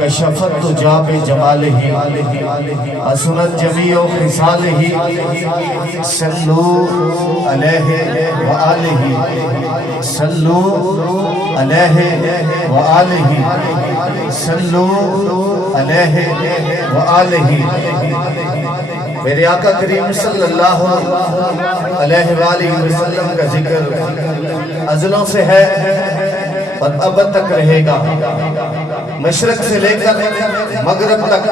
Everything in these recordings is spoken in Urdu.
کشفت تجا بجمالہ حسنت جمیع خصالہ صلو علیہ وآلہ صلو علیہ وآلہ صلو علیہ وآلہ۔ میرے آقا کریم صلی اللہ علیہ وآلہ وسلم کا ذکر ازلوں سے ہے اور اب تک رہے گا، مشرق سے لے کر مغرب تک،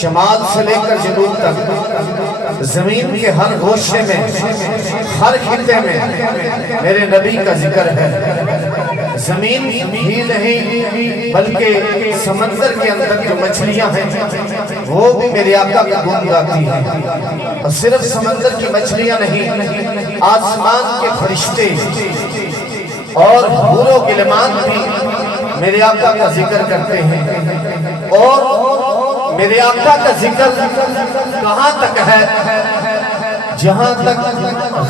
شمال سے لے کر جنوب تک، زمین کے ہر گوشے میں، ہر خطے میں میرے نبی کا ذکر ہے۔ زمین ہی نہیں بلکہ سمندر کے اندر جو مچھلیاں ہیں وہ بھی میرے آقا کا گن گاتی ہیں، اور صرف سمندر کی مچھلیاں نہیں، آسمان کے فرشتے اور حور و غلمان بھی میرے آقا کا ذکر کرتے ہیں۔ اور میرے آقا کا ذکر کہاں تک ہے؟ جہاں تک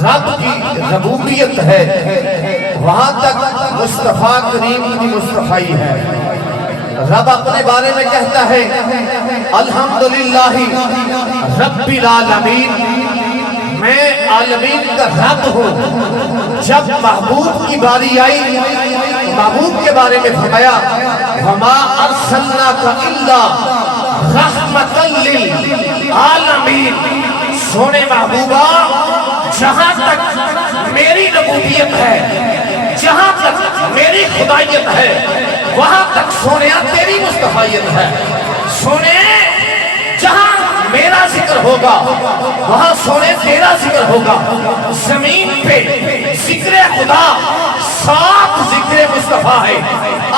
رب کی ربوبیت ہے وہاں تک مصطفیٰ کریم کی مصطفیٰ ہے۔ رب اپنے بارے میں کہتا ہے الحمدللہ رب العالمین، میں عالمین کا رب ہوں۔ جب محبوب کی باری آئی، محبوب کے بارے میں فرمایا وَمَا أَرْسَلْنَاكَ إِلَّا رَحْمَةً لِلْعَالَمِينَ۔ سونے محبوبہ، جہاں تک میری ربوبیت ہے، جہاں تک میری خدائیت ہے، وہاں تک سونیا تیری مصطفیت ہے۔ سونے جہاں میرا ذکر ہوگا وہاں سونے تیرا ذکر ہوگا۔ زمین پہ ذکر خدا ساتھ ذکر مصطفیٰ ہے،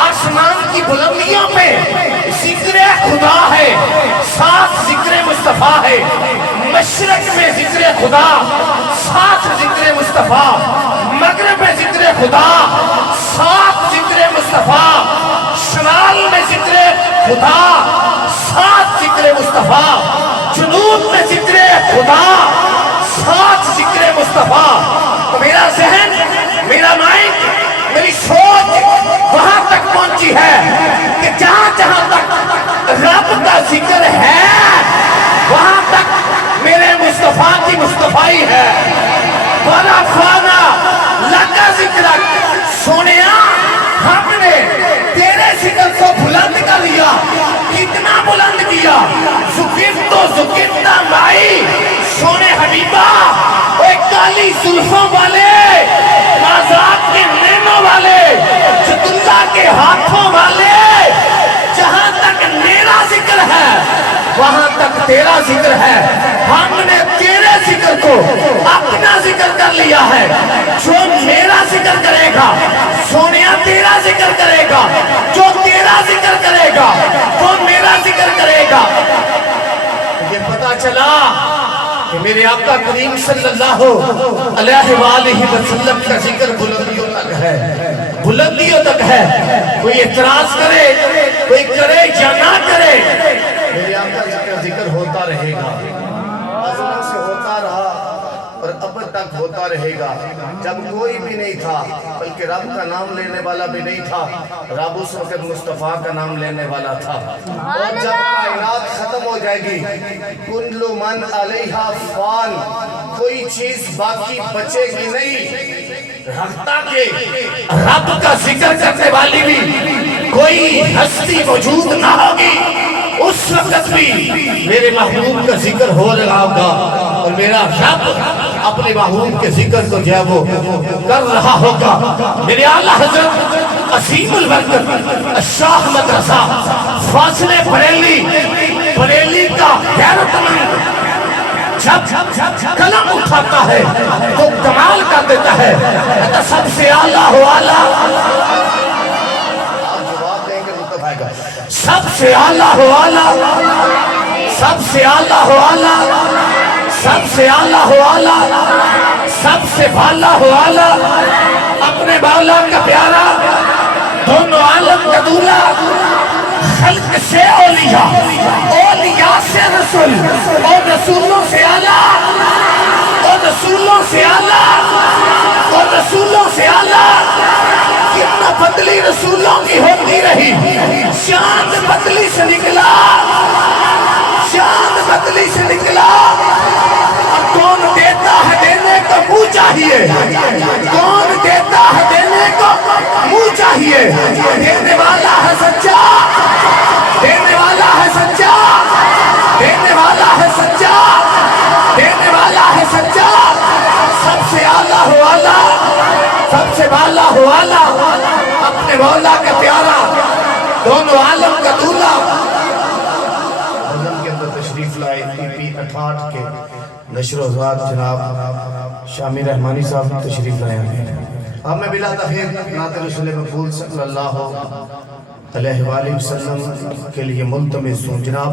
آسمان کی بلندیوں پہ ذکر خدا ہے، ساتھ ذکر مصطفیٰ ہے۔ مشرق میں ذکر خدا ساتھ ذکر مصطفیٰ، مغرب میں ذکر خدا ساتھ ذکر مصطفیٰ، شمال میں ذکر خدا ساتھ ذکر مصطفیٰ، جنوب میں ذکر خدا ساتھ ذکر مصطفیٰ۔ تو میرا ذہن، میرا مائنڈ، میری سوچ وہاں تک پہنچی ہے کہ جہاں جہاں تک رب کا ذکر ہے وہاں تک میرے مصطفیٰ کی مصطفیٰ ہے۔ وَرَفَعْنَا لَكَ ذِكْرَكَ، سونیا ہم نے تیرے ذکر کو بلند کر لیا۔ کتنا بلند کیا؟ ذکرت مائی، سونے حبیبہ، اے کالی زلفوں والے، مازاد کے نینوں والے، جد اللہ کے ہاتھوں والے، جہاں تک میرا ذکر ہے وہاں تک تیرا ذکر ہے۔ ہم نے تیرے ذکر کو اپنا ذکر کر لیا ہے۔ جو میرا ذکر کرے گا سونیا تیرا ذکر کرے گا، جو تیرا ذکر کرے گا وہ میرا ذکر کرے گا۔ یہ پتا چلا کہ میرے آقا کریم صلی اللہ علیہ وآلہ وسلم کا ذکر بلندیوں تک ہے، بلندیوں تک ہے۔ کوئی اعتراض کرے، کوئی کرے یا نہ کرے، میرے آقا کا ذکر ہوتا رہے گا، ازلوں سے ہوتا رہا اور اب تک ہوتا رہے گا۔ جب کوئی بھی نہیں تھا بلکہ رب کا نام لینے والا بھی نہیں تھا، رب اس وقت مصطفیٰ کا نام لینے والا تھا۔ اور جب کائنات ختم ہو جائے گی، کل من علیہا فان، کوئی چیز باقی بچے گی نہیں، حتیٰ کہ رب کا ذکر کرنے والی بھی کوئی ہستی موجود نہ ہوگی، اس وقت بھی میرے محبوب کا ذکر ہو رہا ہوگا، اور میرا رب اپنے محبوب کے ذکر کو جو ہے وہ کر رہا ہوگا۔ میرے اعلیٰ حضرت عظیم البرکت شاہ مدرسہ فاضل بریلی کا غیرت مند جب قلم اٹھاتا ہے تو کمال کر دیتا ہے۔ سب سے اعلیٰ ہو اعلیٰ، سب سے اعلیٰ ہو اعلیٰ، سب سے اعلیٰ ہو اعلیٰ، سب سے اعلیٰ ہو اعلیٰ، سب سے بالا ہو اعلیٰ، اپنے بالا کا پیارا، دونوں عالم کا دولہ، خلق سے اولیاء، اولیاء سے رسول، اور رسولوں سے اعلیٰ، اور رسولوں سے اعلیٰ، اور رسولوں سے اعلیٰ۔ کتنا بدلی رسولوں کی ہوتی رہی، چاند بدلی چاہیے؟ کون دیتا ہے دینے کو منہ چاہیے؟ دینے والا ہے سچا، دینے والا ہے سچا، دینے والا ہے سچا، دینے والا ہے سچا، سب سے اعلیٰ ہو اعلیٰ، سب سے بالا ہو اعلیٰ، اپنے مولا کا پیارا، دونوں عالم کا دولہ۔ غزل کے اندر تشریف لائے پی 68 کے نشر و ذات جناب شامی رحمانی صاحب تشریف لائے ہیں۔ اب میں بلا تخیر نعت رسول مقبول صلی اللہ علیہ وآلہ وسلم کے لیے ملتمس ہوں جناب